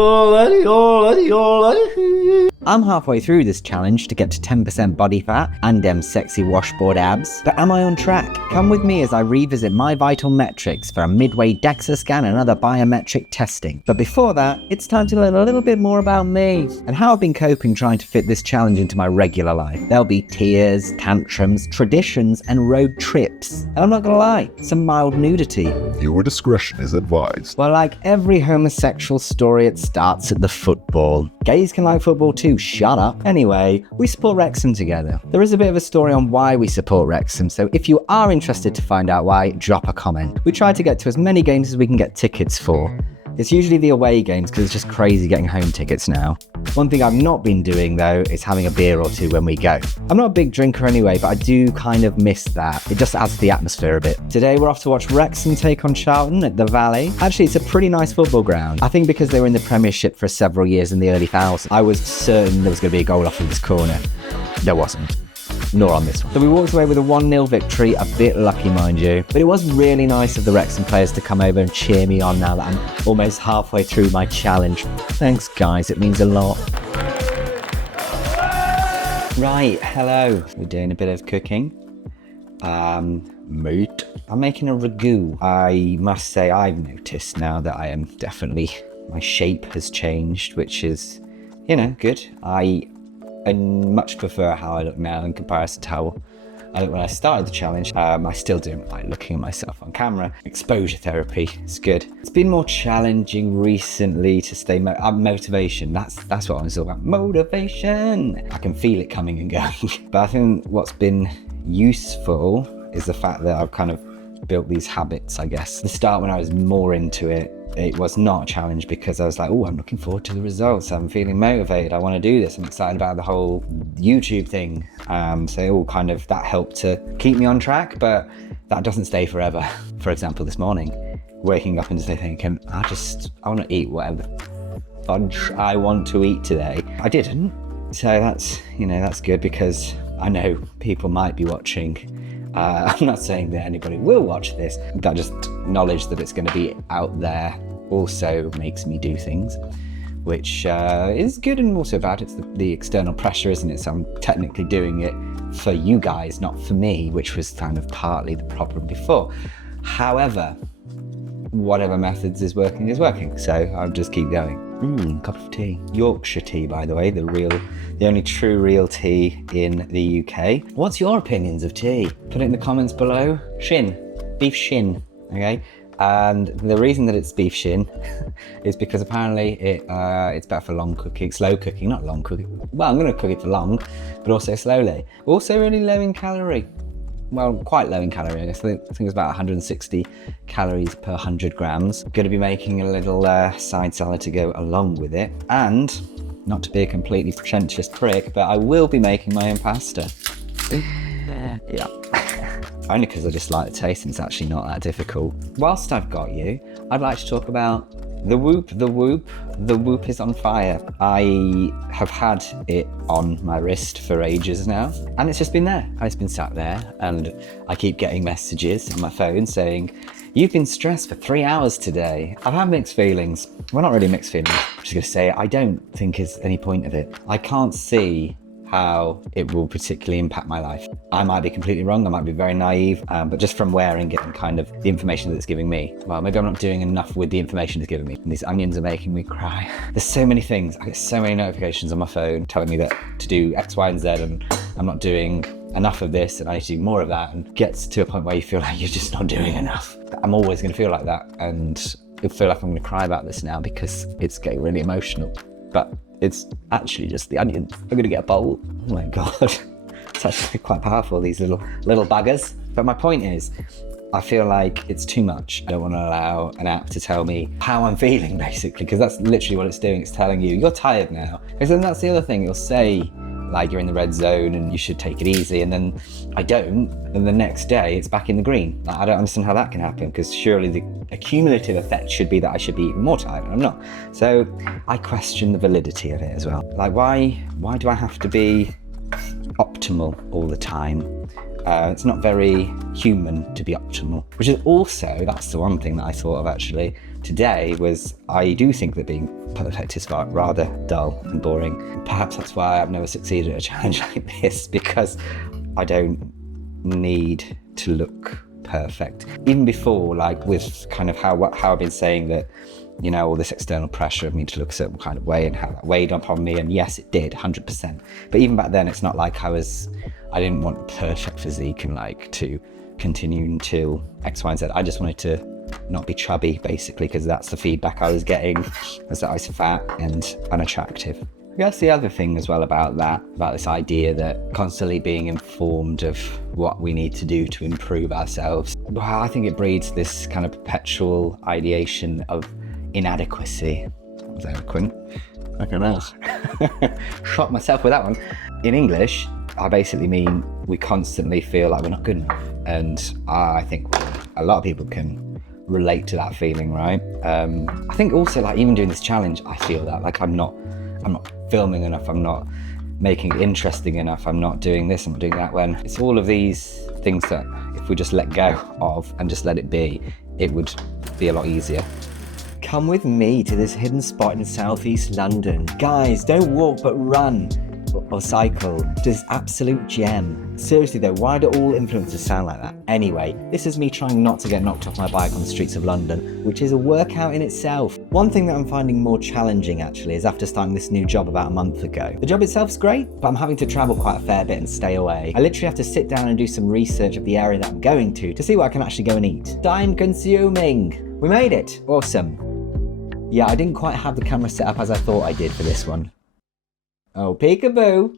I'm halfway through this challenge to get to 10% body fat and them sexy washboard abs, but am I on track? Come with me as I revisit my vital metrics for a Midway DEXA scan and other biometric testing. But before that, it's time to learn a little bit more about me and how I've been coping trying to fit this challenge into my regular life. There'll be tears, tantrums, traditions, and road trips. And I'm not gonna lie, some mild nudity. Viewer discretion is advised. Well, like every homosexual story, it starts at the football. Gays can like football too, shut up. Anyway, we support Wrexham together. There is a bit of a story on why we support Wrexham, so if you are interested to find out why, drop a comment. We try to get to as many games as we can get tickets for. It's usually the away games because it's just crazy getting home tickets now. One thing I've not been doing though is having a beer or two when we go. I'm not a big drinker anyway, but I do kind of miss that. It just adds to the atmosphere a bit. Today we're off to watch Wrexham take on Charlton at the Valley. Actually, it's a pretty nice football ground. I think because they were in the Premiership for several years in the early thousands, I was certain there was going to be a goal off of this corner. There wasn't. Nor on this one. So we walked away with a 1-0 victory, a bit lucky mind you, but it was really nice of the Wrexham players to come over and cheer me on now that I'm almost halfway through my challenge. Thanks guys, it means a lot. Right, hello. We're doing a bit of cooking. Meat. I'm making a ragu. I must say I've noticed now that my shape has changed, which is, good. I much prefer how I look now in comparison to how I looked when I started the challenge. I still don't like looking at myself on camera. Exposure therapy is good. It's been more challenging recently to stay motivation. That's what I was talking about. Motivation. I can feel it coming and going. But I think what's been useful is the fact that I've kind of built these habits, I guess. At the start, when I was more into it, it was not a challenge because I was like, oh, I'm looking forward to the results. I'm feeling motivated. I want to do this. I'm excited about the whole YouTube thing. So it all that helped to keep me on track, but that doesn't stay forever. For example, this morning, waking up and thinking, I want to eat whatever fudge I want to eat today. I didn't. So that's good because I know people might be watching. I'm not saying that anybody will watch this. That just knowledge that it's going to be out there also makes me do things, which is good and also bad. It's the external pressure, isn't it? So I'm technically doing it for you guys, not for me, which was kind of partly the problem before. However, whatever methods is working. So I'll just keep going. Cup of tea. Yorkshire tea, by the way, the only true real tea in the UK. What's your opinions of tea? Put it in the comments below. Beef shin, okay? And the reason that it's beef shin is because apparently it's better for long cooking, slow cooking, not long cooking. Well, I'm gonna cook it for long, but also slowly. Also really low in calorie. Well, quite low in calorie, I guess. I think it's about 160 calories per 100 grams. Going to be making a little side salad to go along with it. And, not to be a completely pretentious prick, but I will be making my own pasta. Yeah. Only because I just like the taste and it's actually not that difficult. Whilst I've got you, I'd like to talk about the Whoop. The Whoop is on fire. I have had it on my wrist for ages now, and it's just been there. It's been sat there, and I keep getting messages on my phone saying, you've been stressed for 3 hours today. I've had mixed feelings. Well, not really mixed feelings. I'm just gonna say I don't think there's any point of it. I can't see how it will particularly impact my life. I might be completely wrong, I might be very naive, but just from wearing it and kind of the information that it's giving me, well, maybe I'm not doing enough with the information it's giving me. And these onions are making me cry. There's so many things. I get so many notifications on my phone telling me that to do X, Y, and Z, and I'm not doing enough of this and I need to do more of that, and gets to a point where you feel like you're just not doing enough. I'm always gonna feel like that, and I feel like I'm gonna cry about this now because it's getting really emotional. But it's actually just the onions. I'm gonna get a bowl. Oh my God. It's actually quite powerful, these little buggers. But my point is, I feel like it's too much. I don't want to allow an app to tell me how I'm feeling, basically, because that's literally what it's doing. It's telling you, you're tired now. Because then that's the other thing. It'll say, like, you're in the red zone and you should take it easy, and then I don't, and the next day it's back in the green. Like, I don't understand how that can happen, because surely the accumulative effect should be that I should be even more tired, and I'm not. So I question the validity of it as well. Like, why do I have to be optimal all the time? It's not very human to be optimal, which is also, that's the one thing that I thought of actually, today was I do think that being perfect is rather dull and boring. Perhaps that's why I've never succeeded at a challenge like this, because I don't need to look perfect. Even before, like with kind of how I've been saying that, you know, all this external pressure of me to look a certain kind of way and how that weighed upon me, and yes, it did, 100%. But even back then, it's not like I didn't want perfect physique and like to continue until X, Y, and Z. I just wanted to not be chubby, basically, because that's the feedback I was getting, was that I was fat and unattractive. I guess the other thing as well about this idea that constantly being informed of what we need to do to improve ourselves, well, I think it breeds this kind of perpetual ideation of inadequacy. That was eloquent. I don't know. Shot myself with that one. In English, I basically mean we constantly feel like we're not good enough. And I think a lot of people can relate to that feeling, right? I think also, like, even doing this challenge, I feel that, like, I'm not filming enough, I'm not making it interesting enough, I'm not doing this, I'm not doing that, when it's all of these things that if we just let go of and just let it be, it would be a lot easier. Come with me to this hidden spot in southeast London. Guys, don't walk but run or cycle. This absolute gem. Seriously though, why do all influencers sound like that? Anyway, this is me trying not to get knocked off my bike on the streets of London, which is a workout in itself. One thing that I'm finding more challenging actually is after starting this new job about a month ago. The job itself's great, but I'm having to travel quite a fair bit and stay away. I literally have to sit down and do some research of the area that I'm going to see what I can actually go and eat. Time consuming. We made it. Awesome. Yeah, I didn't quite have the camera set up as I thought I did for this one. Oh, peekaboo.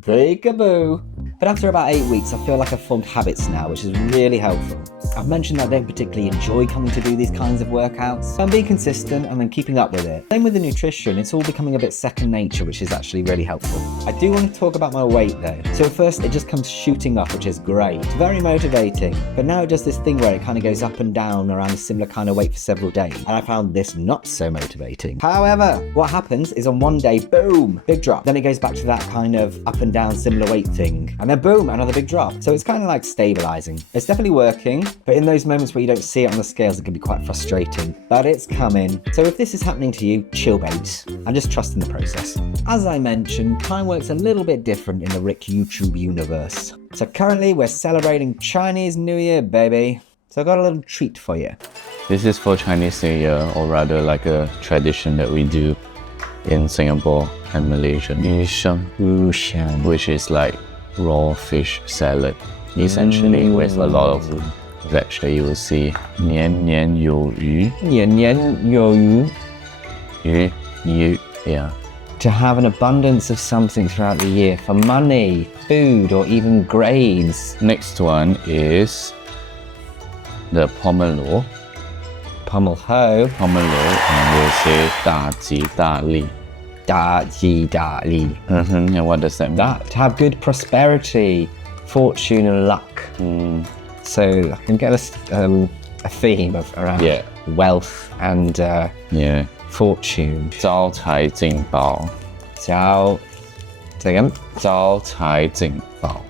Peekaboo. But after about 8 weeks, I feel like I've formed habits now, which is really helpful. I've mentioned that I don't particularly enjoy coming to do these kinds of workouts. I'm being consistent and then keeping up with it. Same with the nutrition, it's all becoming a bit second nature, which is actually really helpful. I do want to talk about my weight though. So at first it just comes shooting up, which is great. It's very motivating. But now it does this thing where it kind of goes up and down around a similar kind of weight for several days. And I found this not so motivating. However, what happens is on one day, boom, big drop. Then it goes back to that kind of up and down similar weight thing. And then boom, another big drop. So it's kind of like stabilizing. It's definitely working, but in those moments where you don't see it on the scales, it can be quite frustrating, but it's coming. So if this is happening to you, chill babes. I'm just trusting the process. As I mentioned, time works a little bit different in the Rick YouTube universe. So currently we're celebrating Chinese New Year, baby. So I got a little treat for you. This is for Chinese New Year, or rather like a tradition that we do in Singapore and Malaysia. Yu sheng, which is like raw fish salad, essentially with a lot of veg that you will see. 年年有余. 年年有余. Yu, yeah. To have an abundance of something throughout the year, for money, food, or even grades. Next one is the pomelo. Pomelo. And we'll say 大吉大利. 大吉大利. And what does that mean? That, to have good prosperity, fortune and luck. So I can get a theme of around wealth and fortune. 招财进宝. 招财进宝.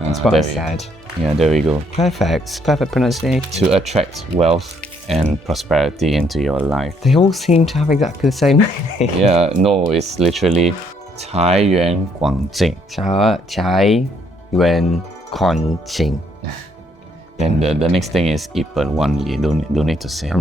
That's what I said. Yeah, there we go. Perfect pronunciation. To attract wealth and prosperity into your life. They all seem to have exactly the same meaning. Yeah, no, it's literally 财源广进. 财源广进. And the next thing is 一本万利. Don't need to say.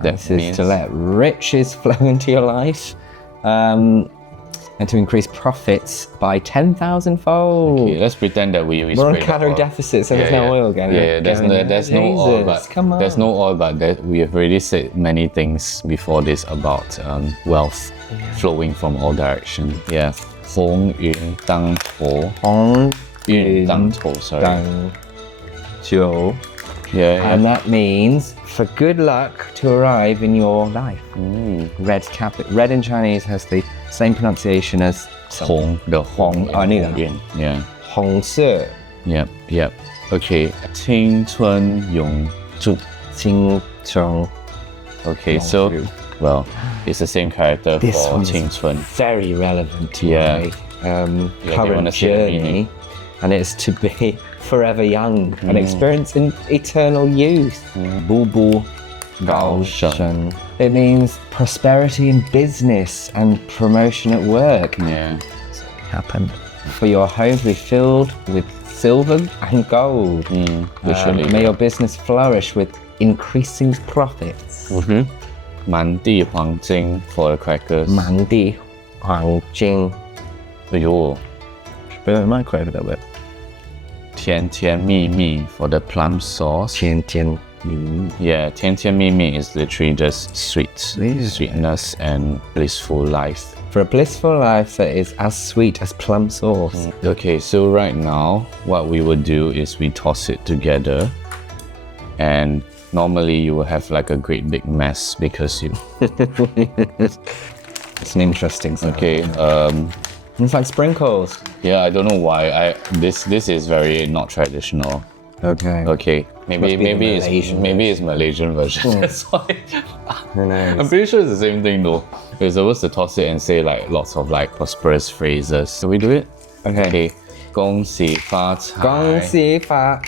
This is to let riches flow into your life. And to increase profits by 10,000-fold. Okay, let's pretend that we're on calorie deficit, so there's no oil going. Yeah, there's no oil, but there's no oil, but we have already said many things before this about wealth flowing from all directions. Yeah, 鸿运当头. 鸿运当头, sorry. 当头. Yeah. And that means for good luck to arrive in your life. Red in Chinese has the same pronunciation as 红, the 红. Oh, I knew that. Yeah. 红色. Yep. Okay. 青春永驻. 青春. Okay, so, well, it's the same character this for 青春. Very relevant to my current journey. And it's to be forever young and experiencing eternal youth. 步步高升. It means prosperity in business and promotion at work. Yeah. Happened. For your home to be filled with silver and gold. Literally. May your business flourish with increasing profits. 满地黄金 for the crackers. 满地黄金. 哎呦 Put it in the microwave a little bit. 甜甜蜜蜜 for the plum sauce. 甜甜蜜蜜. Yeah, 甜甜蜜蜜 is literally just sweetness and blissful life. For a blissful life that is as sweet as plum sauce. Okay, so right now, what we would do is we toss it together, and normally you will have like a great big mess because you. It's an interesting sound. Okay, It's like sprinkles. yeah, I don't know why. This is very not traditional. Okay. Okay, maybe Must be the maybe Malaysian it's Malaysian version. That's why. Who knows? I'm pretty sure it's the same thing though. You're supposed to toss it and say like lots of like prosperous phrases. Can we do it? Okay. 恭喜发财.恭喜发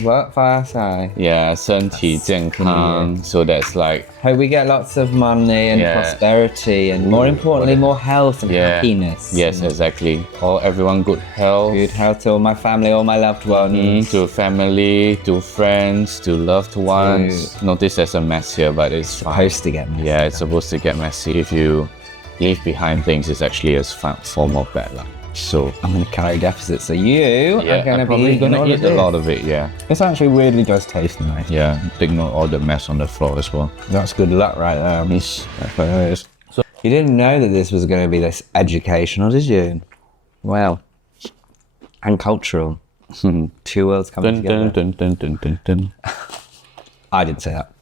财. Yeah, 身体健康. So that's like Hope we get lots of money and Yeah. prosperity and more importantly, more health and yeah. happiness. Yes, exactly. All everyone good health. Good health to all my family, all my loved ones. To family, to friends, to loved ones. Notice there's a mess here, but it's fine. Supposed to get messy. Yeah, it's supposed to get messy. If you leave behind things, it's actually a form of bad luck. So I'm in a calorie deficit, so you are going to I'm be probably eating gonna all eat of a lot this. of it. Yeah, This actually weirdly does taste nice. yeah. Take note all the mess on the floor as well. That's good luck right there. That's what it is. You didn't know that this was going to be this educational, did you? Well, and cultural. Two worlds coming Dun, together. dun, dun, dun, dun, dun, dun. I didn't say that.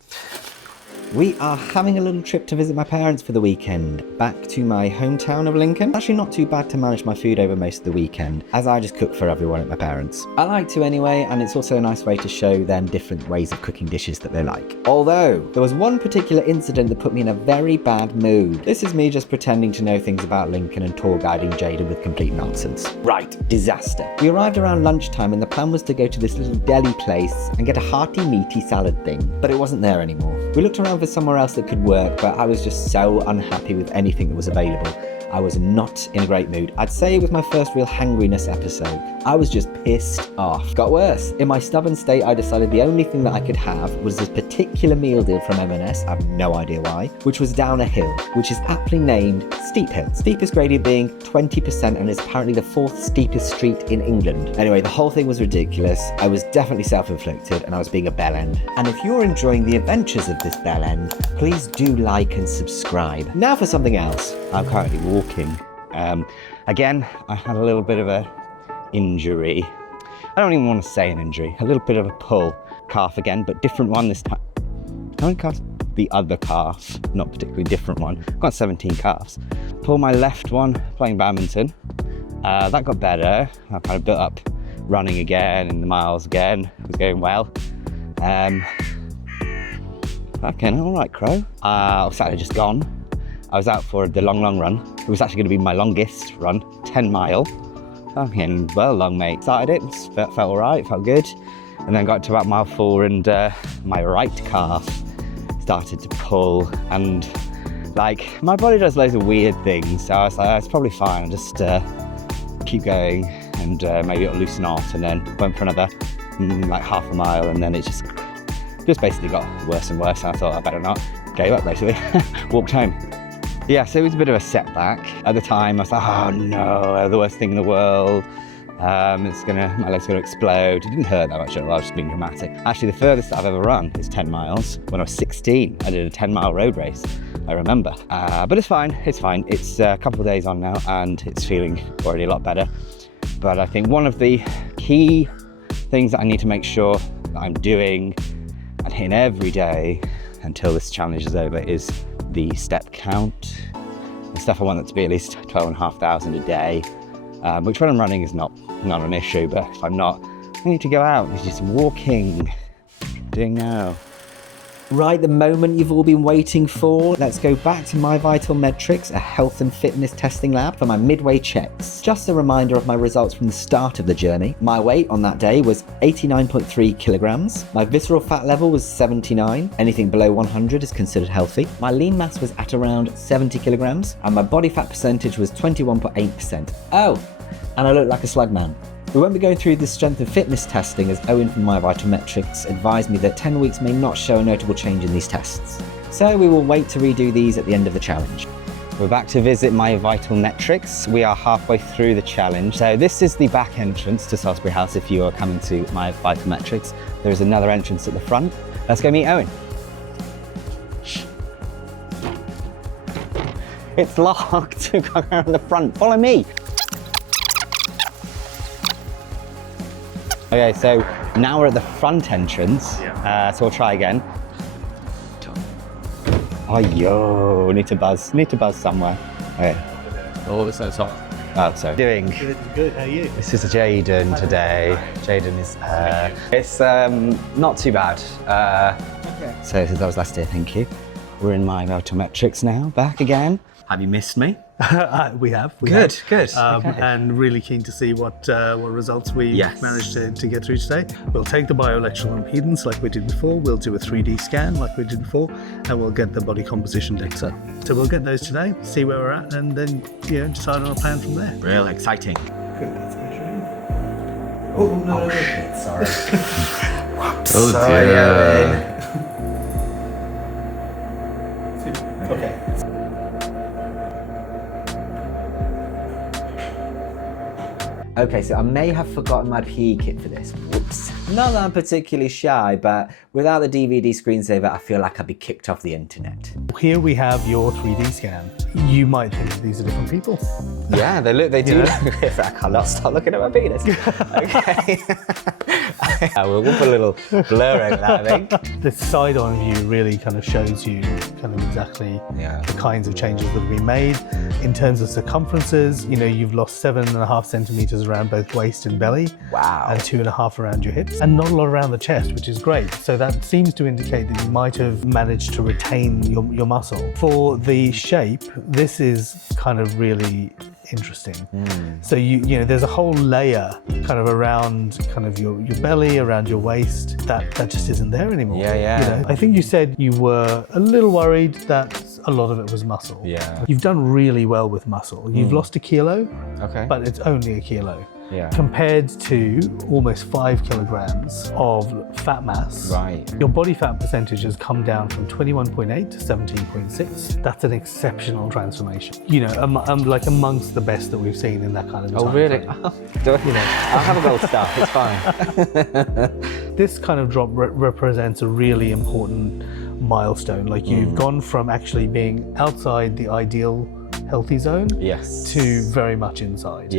We are having a little trip to visit my parents for the weekend, back to my hometown of Lincoln. Actually not too bad to manage my food over most of the weekend, as I just cook for everyone at my parents'. I like to anyway, and it's also a nice way to show them different ways of cooking dishes that they like. Although, there was one particular incident that put me in a very bad mood. This is me just pretending to know things about Lincoln and tour guiding Jayden with complete nonsense. Right, disaster. We arrived around lunchtime and the plan was to go to this little deli place and get a hearty meaty salad thing, but it wasn't there anymore. We looked around for somewhere else that could work, but I was just so unhappy with anything that was available. I was not in a great mood. I'd say it was my first real hangriness episode. I was just pissed off. Got worse. In my stubborn state, I decided the only thing that I could have was this particular meal deal from M&S, I have no idea why, which was down a hill, which is aptly named Steep Hill. Steepest gradient being 20% and is apparently the 4th steepest street in England. Anyway, the whole thing was ridiculous. I was definitely self-inflicted and I was being a bellend. And if you're enjoying the adventures of this bellend, please do like and subscribe. Now for something else. I'm currently walking. Again, I had a little bit of a injury. I don't even want to say an injury. A little bit of a pull. Calf again, but different one this time. How many calves? The other calf, not particularly different one. I've got 17 calves. Pulled my left one playing badminton. That got better. I kind of built up running again and the miles again. It was going well. Okay, all right, Crow. Saturday just gone. I was out for the long run. It was actually going to be my longest run, 10 mile. Okay, well, long mate. Started it, felt all right, felt good. And then got to about mile 4 and my right calf started to pull and like my body does loads of weird things. So I was like, it's probably fine. I'll just keep going and maybe it'll loosen off, and then went for another like half a mile, and then it just basically got worse and worse. And I thought I better not. Gave up basically, walked home. Yeah, so it was a bit of a setback. At the time, I was like, oh no, the worst thing in the world. My leg's gonna explode. It didn't hurt that much at all, I was just being dramatic. Actually, the furthest I've ever run is 10 miles. When I was 16, I did a 10-mile road race, I remember. But it's fine. It's a couple of days on now, and it's feeling already a lot better. But I think one of the key things that I need to make sure that I'm doing and hitting every day until this challenge is over is the step count. The stuff I want that to be at least 12,500 a day, which when I'm running is not an issue, but if I'm not, I need to go out and do some walking. Doing now. Right, the moment you've all been waiting for. Let's go back to my Vital Metrics, a health and fitness testing lab, for my midway checks. Just a reminder of my results from the start of the journey. My weight on that day was 89.3 kilograms. My visceral fat level was 79. Anything below 100 is considered healthy. My lean mass was at around 70 kilograms, and my body fat percentage was 21.8%. Oh, and I look like a slug man. We won't be going through the strength and fitness testing, as Owen from My Vital Metrics advised me that 10 weeks may not show a notable change in these tests. So we will wait to redo these at the end of the challenge. We're back to visit My Vital Metrics. We are halfway through the challenge. So this is the back entrance to Salisbury House if you are coming to My Vital Metrics. There is another entrance at the front. Let's go meet Owen. It's locked. Go around the front. Follow me. Okay, so now we're at the front entrance, so we'll try again. Oh, yo, we need to buzz somewhere. Okay. Oh, it's so hot. Oh, sorry. Doing? Good, how are you? This is Jayden today. Jayden is, it's not too bad. Okay. So that was last year, thank you. We're in My Vital Metrics now, back again. Have you missed me? We have. Good. Okay. And really keen to see what results we managed to get through today. We'll take the bioelectrical impedance like we did before. We'll do a 3D scan like we did before, and we'll get the body composition DEXA. So we'll get those today, see where we're at, and then decide on a plan from there. Real exciting. Good, that's measuring. Oh no! Shit, sorry. Oh Sorry, dear. Okay. Okay, so I may have forgotten my PE kit for this. Whoops. Not that I'm particularly shy, but without the DVD screensaver, I feel like I'd be kicked off the internet. Here we have your 3D scan. You might think that these are different people. Yeah, they do look different. I cannot stop looking at my penis. Okay. We'll put a little blur over that, I think. The side-on view really kind of shows you kind of exactly the kinds of changes that have been made. In terms of circumferences, you've lost 7.5 centimeters around both waist and belly. Wow. And 2.5 around your hips. And not a lot around the chest, which is great. So that seems to indicate that you might have managed to retain your muscle. For the shape, this is kind of really interesting. So there's a whole layer kind of around kind of your belly, around your waist, that just isn't there anymore. I think you said you were a little worried that a lot of it was muscle. Yeah. You've done really well with muscle. You've lost 1 kilo, but it's only 1 kilo. Compared to almost 5 kilograms of fat mass. Right. Your body fat percentage has come down from 21.8 to 17.6. That's an exceptional transformation. Like amongst the best that we've seen in that kind of time. Oh, really? I'll have a gold star, it's fine. This kind of drop represents a really important milestone. Like you've gone from actually being outside the ideal healthy zone to very much inside.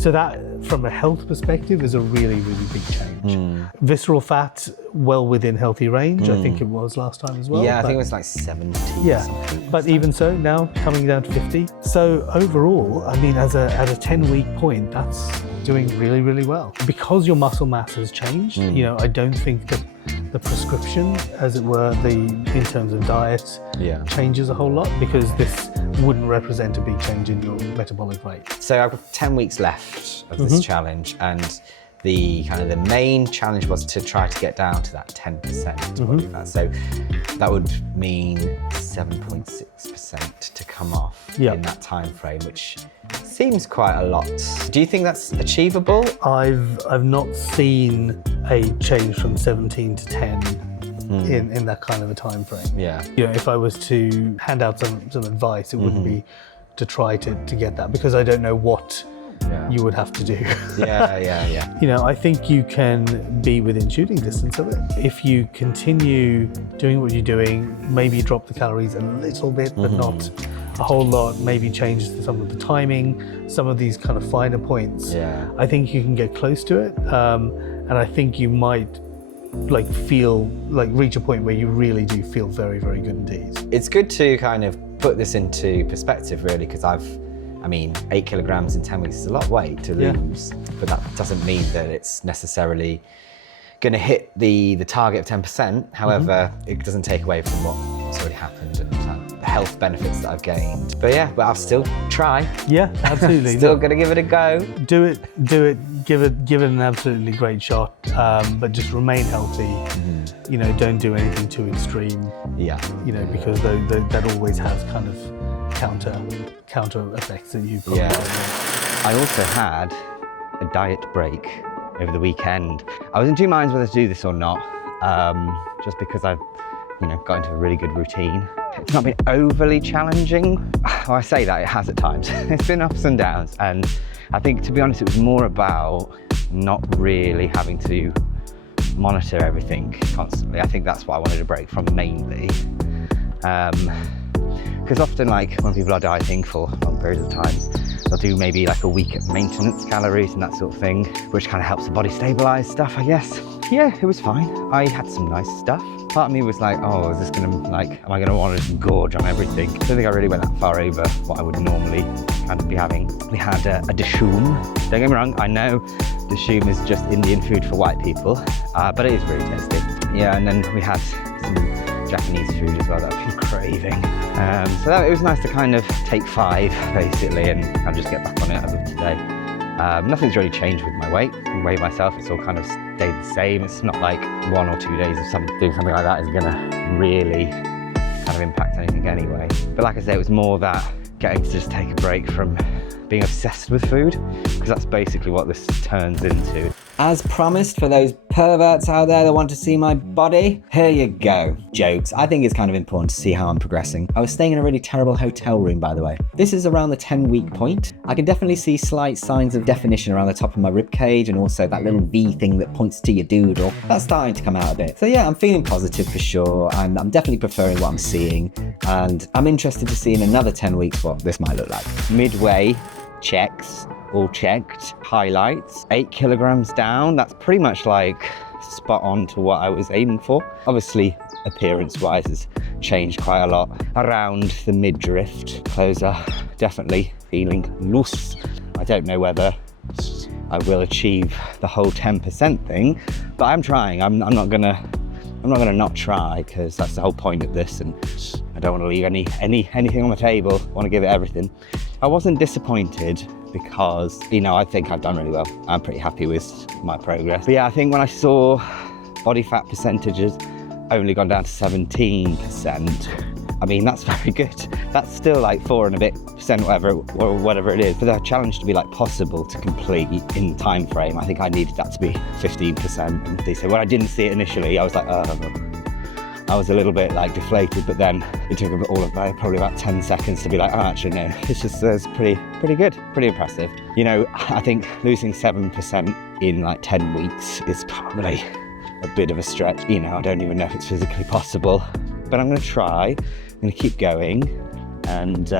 So that from a health perspective is a really, really big change. Visceral fat well within healthy range. I think it was last time as well. I think it was like 70 something. But even so, now coming down to 50. So overall, I mean, at a 10-week point, that's doing really, really well. Because your muscle mass has changed, I don't think that the prescription, as it were, in terms of diet, changes a whole lot, because this wouldn't represent a big change in your metabolic rate. So I've got 10 weeks left of this challenge, and the main challenge was to try to get down to that 10% body fat. So that would mean 7.6% to come off in that time frame, which seems quite a lot. Do you think that's achievable? I've not seen a change from 17 to 10 in that kind of a time frame. If I was to hand out some advice, it wouldn't be to try to get that, because I don't know what you would have to do. I think you can be within shooting distance of it. If you continue doing what you're doing, maybe drop the calories a little bit, but not a whole lot, maybe change some of the timing, some of these kind of finer points. I think you can get close to it. And I think you might reach a point where you really do feel very, very good indeed. It's good to kind of put this into perspective, really, because 8 kilograms in 10 weeks is a lot of weight to lose, but that doesn't mean that it's necessarily going to hit the target of 10%. However, it doesn't take away from what's already happened and the health benefits that I've gained. But yeah, but I'll still try. Yeah, absolutely. Still going to give it a go. Do it, give it an absolutely great shot, but just remain healthy. You know, don't do anything too extreme. Yeah. You know, because that always has kind of counter effects that you probably don't want. I also had a diet break over the weekend. I was in two minds whether to do this or not, just because I've, got into a really good routine. It's not been overly challenging. Well, I say that, it has at times. It's been ups and downs, and I think, to be honest, it was more about not really having to monitor everything constantly. I think that's what I wanted a break from mainly. Because often, like, when people are dieting for long periods of times, they'll do maybe like a week of maintenance calories and that sort of thing, which kind of helps the body stabilize stuff, I guess. Yeah, it was fine. I had some nice stuff. Part of me was like, oh, is this gonna, like, am I gonna want to gorge on everything? I don't think I really went that far over what I would normally kind of be having. We had a dishoom. Don't get me wrong, I know dishoom is just Indian food for white people, but it is really tasty. Yeah, and then we had some Japanese food as well that I've been craving. So it was nice to kind of take 5 basically and kind of just get back on it as of today. Nothing's really changed with my weight. I weigh myself, it's all kind of stayed the same. It's not like 1 or 2 days of doing something like that is gonna really kind of impact anything anyway. But like I say, it was more that getting to just take a break from being obsessed with food, because that's basically what this turns into. As promised, for those perverts out there that want to see my body, here you go. Jokes. I think it's kind of important to see how I'm progressing. I was staying in a really terrible hotel room, by the way. This is around the 10-week point. I can definitely see slight signs of definition around the top of my rib cage, and also that little V thing that points to your doodle. That's starting to come out a bit. So yeah, I'm feeling positive for sure. I'm definitely preferring what I'm seeing, and I'm interested to see in another 10 weeks what this might look like. Midway checks. All checked. Highlights, 8 kilograms down. That's pretty much like spot on to what I was aiming for. Obviously, appearance-wise, has changed quite a lot. Around the midriff, closer, definitely feeling loose. I don't know whether I will achieve the whole 10% thing, but I'm trying. I'm not gonna not try, because that's the whole point of this, and I don't want to leave anything on the table. I want to give it everything. I wasn't disappointed, because, I think I've done really well. I'm pretty happy with my progress. But yeah, I think when I saw body fat percentages only gone down to 17%, I mean, that's very good. That's still like 4 and a bit percent, whatever it is. For the challenge to be like possible to complete in time frame, I think I needed that to be 15%. And they said, when I didn't see it initially, I was like, I was a little bit like deflated, but then it took probably about 10 seconds to be like, oh, actually no, it's pretty good, pretty impressive. I think losing 7% in like 10 weeks is probably a bit of a stretch. I don't even know if it's physically possible, but I'm gonna try. I'm gonna keep going, and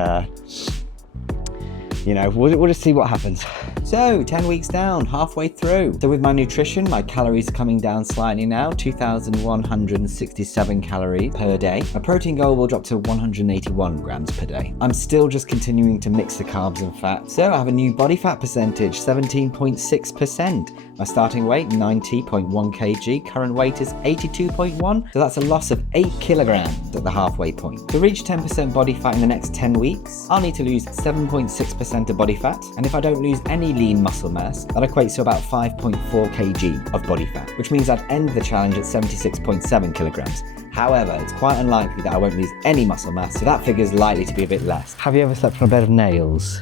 we'll just see what happens. So 10 weeks down, halfway through. So with my nutrition, my calories are coming down slightly now, 2,167 calories per day. My protein goal will drop to 181 grams per day. I'm still just continuing to mix the carbs and fat. So I have a new body fat percentage, 17.6%. My starting weight, 90.1 kg. Current weight is 82.1. So that's a loss of 8 kilograms at the halfway point. To reach 10% body fat in the next 10 weeks, I'll need to lose 7.6% of body fat. And if I don't lose any lean muscle mass, that equates to about 5.4 kg of body fat, which means I'd end the challenge at 76.7 kilograms. However, it's quite unlikely that I won't lose any muscle mass, so that figure is likely to be a bit less. Have you ever slept on a bed of nails?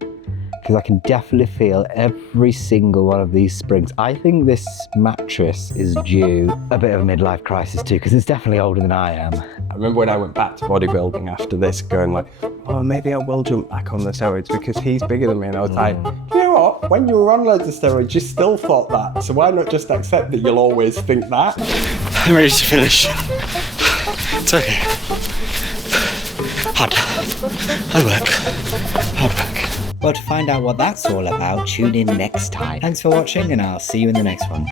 Because I can definitely feel every single one of these springs. I think this mattress is due a bit of a midlife crisis too, because it's definitely older than I am. I remember when I went back to bodybuilding after this, going like, oh, maybe I will jump back on the steroids because he's bigger than me. And I was like, you know what? When you were on loads of steroids, you still thought that. So why not just accept that you'll always think that? I'm ready to finish. It's okay. Hard work. Well, to find out what that's all about, tune in next time. Thanks for watching, and I'll see you in the next one.